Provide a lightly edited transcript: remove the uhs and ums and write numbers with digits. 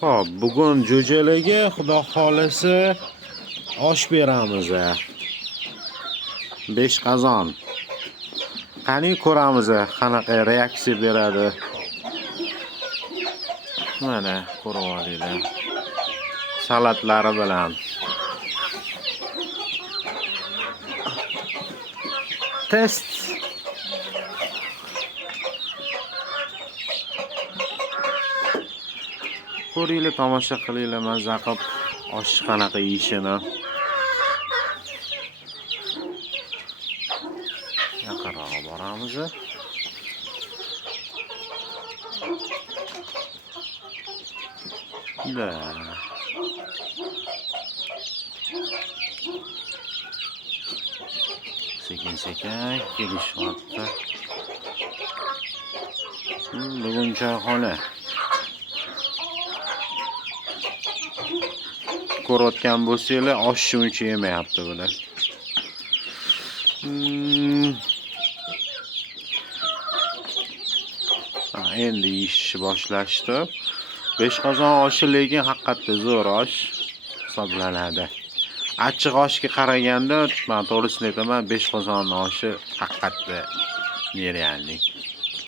Xo'p, bugun jo'jalarga xudo xolasa osh beramiz. 5 qozon. Qani ko'ramiz qanaqa reaksiya beradi. Mana ko'rib olinglar. Salatlari bilan. Test. Ko'ringlar, tomosha qilinglar, mazza qilib osh qanaqa yeyishini. Yaqinroq boramiz. Da. Sekin-sekin kelishyapti. Bugun choyxona. Ko'rayotgan bo'lsanglar, oshni uncha yemayapti bular. Endi yeyishni boshlashdi. 5 qozon oshi lekin haqiqatda zo'r osh hisoblanadi. Achchiq oshga qaraganda, men to'g'risini aytaman, 5 qozon oshi haqiqatda nerealniy.